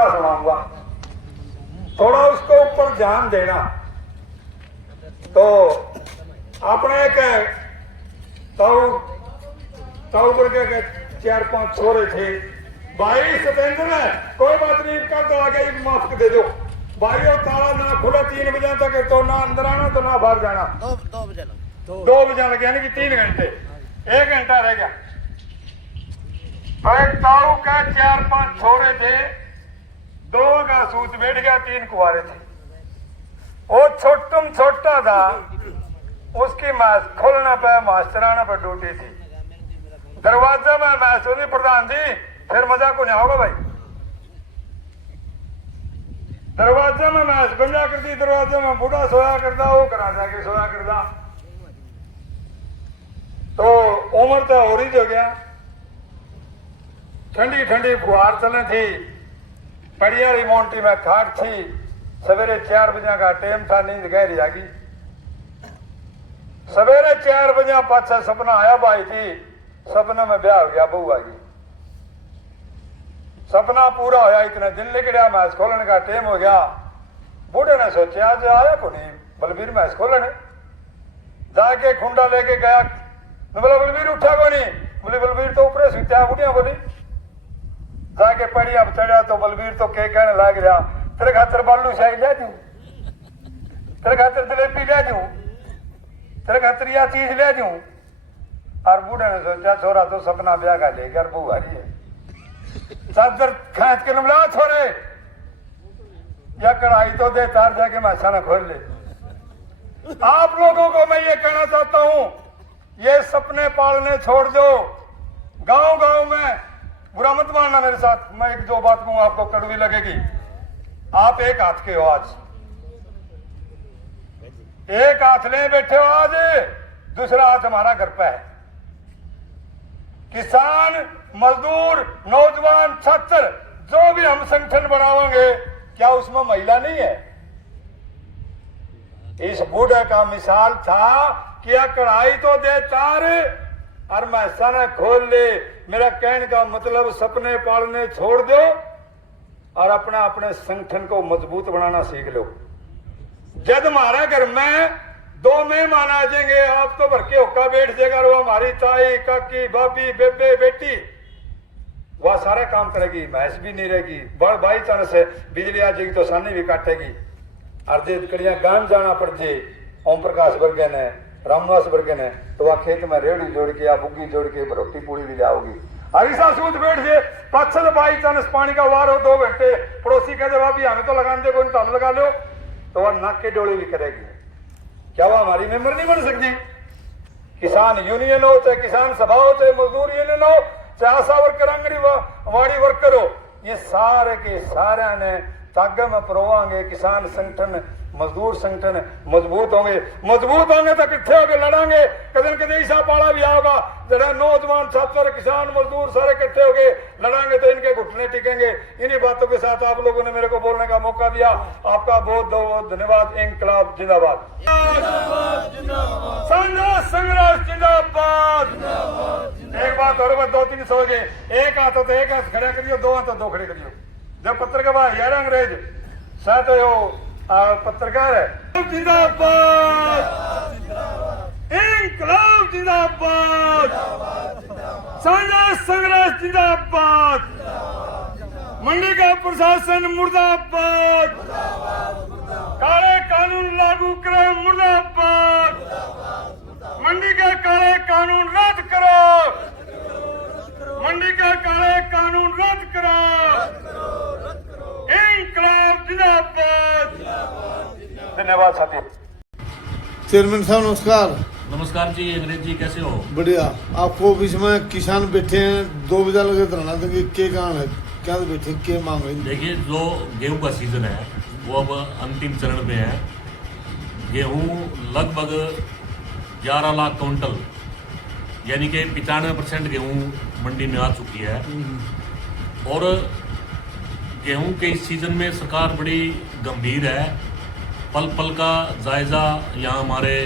पूरा सुनाऊंगा, थोड़ा उसको ऊपर ध्यान देना। तो अपने के ताऊ करके 4-5 छोरे थे भाई। सतेंद्र है कोई बात नहीं, कर दो आगे माफ दे दो भाई। और ताला ना खुला 3 बजे तक, तो ना अंदर आना तो ना बाहर जाना। 2 बजे लगे यानी कि 3 घंटे, 1 घंटा रह गया। भाई ताऊ का 4-5 छोरे थे, 2 का सूत बैठ गया, 3 कुआरे थे। वो छोटा था, उसकी खोलने पे मास्टराना पर ड्यूटी थी। दरवाजा में मैं सुनी प्रधान जी, फिर मजा को नहीं होगा भाई। दरवाजे में मैं गंजा करती, दरवाजे में बूढ़ा सोया करता, वो करा जाके सोया करता। तो उम्र तो हो रही जो गया, ठंडी ठंडी फुहार चले थी, बढ़िया रिमोन्टी में खाट थी। सवेरे 4 बजे का टाइम था, नींद गहरी आ गई। सवेरे 4 बजे पाछा सपना आया भाई थी, सपने में ब्याह हो गया, बहू आ गई। सपना पूरा होया, इतने दिन निकलिया, मैच खोलने का टाइम हो गया। बूढ़े ने सोचा आज आया को नहीं बलबीर मैच खोलने, जाके खुंडा लेके गया। बोला बलबीर उठा को नहीं, बोले बलबीर तो ऊपर सुत्या। बुढ़िया बोली जाके पड़ी, अब चढ़ा तो बलबीर तो के कहने लग गया, तेरे खातर बालू शाही ले दूं, तेरे खातर जलेबी ले दूं, तेरे खातर यह चीज ले दूं। और बूढ़े ने सोचा छोरा तो सपना ब्याह का लेकर बहू आ रही है, चादर खींच के नमला छोरे, या कढ़ाई तो दे, तार जाके मैं अचानक खोल ले। आप लोगों को मैं ये कहना चाहता हूं, ये सपने पालने छोड़ दो। गांव गांव में बुरा मत मानना मेरे साथ, मैं एक जो बात कहूं आपको कड़वी लगेगी। आप एक हाथ के हो आज, एक हाथ ले बैठे हो आज, दूसरा हाथ हमारा घर पे है। किसान, मजदूर, नौजवान, छात्र, जो भी हम संगठन बनावेंगे, क्या उसमें महिला नहीं है? इस बूढ़े का मिसाल था कि कढ़ाई तो दे तार और मैं सना खोल ले। मेरा कहने का मतलब सपने पालने छोड़ दो और अपने अपने संगठन को मजबूत बनाना सीख लो। जब हमारे घर में 2 मेहमान आ जाएंगे, आप तो भर के होका बैठ जाएगा, वो हमारी ताई, काकी, भाभी, बेबे, बेटी, वह सारा काम करेगी, भैंस भी नहीं रहेगी। बड़ बाई चांस है बिजली आ जाएगी तो सानी भी काटेगी। अर्धे कड़िया गांव जाना पड़ जाए, ओम प्रकाश वर्गे ने, रामदास वर्गे ने, तो वह खेत में रेड़ी जोड़ के या बुग्गी जोड़ के रोटी पूड़ी भी लाओगी। हरीसा सूद बैठ जाए, पक्षद बाई चांस पानी का वार हो 2 घंटे, पड़ोसी कहते भाभी हमें तो लगाने दे, कोई तो लगा लो, तो वह नाक के डोले भी करेगी। क्या वह हमारी मेंबर नहीं बन सकती? किसान यूनियन हो, चाहे किसान सभा हो, चाहे मजदूर यूनियन हो, चाहे आशा वर्कर, आंगनवाड़ी वर्कर हो, ये सारे के सारे ने तागे में परोवांगे। किसान संगठन, मजदूर संगठन मजबूत होंगे तो किट्ठे होकर लड़ांगे। कदम कदे ऐसा पाला भी आओगा जरा नौजवान, छात्र, किसान, मजदूर सारे इकट्ठे होके लड़ांगे तो इनके घुटने टिकेंगे। इन्हीं बातों के साथ आप लोगों ने मेरे को बोलने का मौका दिया, आपका बहुत बहुत धन्यवाद। इंकलाब जिंदाबाद, संघर्ष जिंदाबाद। एक बात और 2-3 सौ गए, एक हाथ तो एक हाथ खड़ा करियो, 2 हाथ तो 2 खड़े करियो। जब पत्रकार भाई यार अंग्रेज साथ पत्रकार है, जिंदाबाद, इंकलाब जिंदाबाद, संघर्ष जिंदाबाद, मंडी का प्रशासन मुर्दाबाद, काले कानून लागू करें मुर्दाबाद, मंडी का काले कानून रद्द करो, मंडी का काले कानून रद्द करो, इंकलाब जिंदाबाद। धन्यवाद साथी। चेयरमैन साहब नमस्कार। नमस्कार जी, अंग्रेज जी कैसे हो? बढ़िया। आपको बीच में किसान बैठे हैं, 2 बजे लगे धरना देंगे, क्या कारण है, क्या बैठे, क्या मांग रहे हैं? देखिए, जो गेहूं का सीजन है वो अब अंतिम चरण पे है। गेहूं लगभग 11 लाख कुंटल यानी कि 95% गेहूं मंडी में आ चुकी है। और गेहूं के इस सीजन में सरकार बड़ी गंभीर है, पल पल का जायज़ा यहाँ हमारे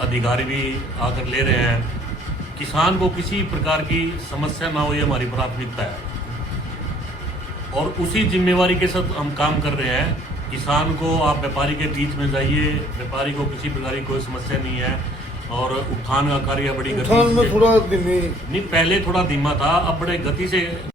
अधिकारी भी आकर ले रहे हैं। किसान को किसी प्रकार की समस्या ना हो, ये हमारी प्राथमिकता है। और उसी जिम्मेवारी के साथ हम काम कर रहे हैं। किसान को आप व्यापारी के बीच में जाइए, व्यापारी को किसी प्रकार की कोई समस्या नहीं है और उठान का कार्य बड़ी गति उठान में से थोड़ा धीमी नहीं, पहले थोड़ा धीमा था, अब बड़े गति से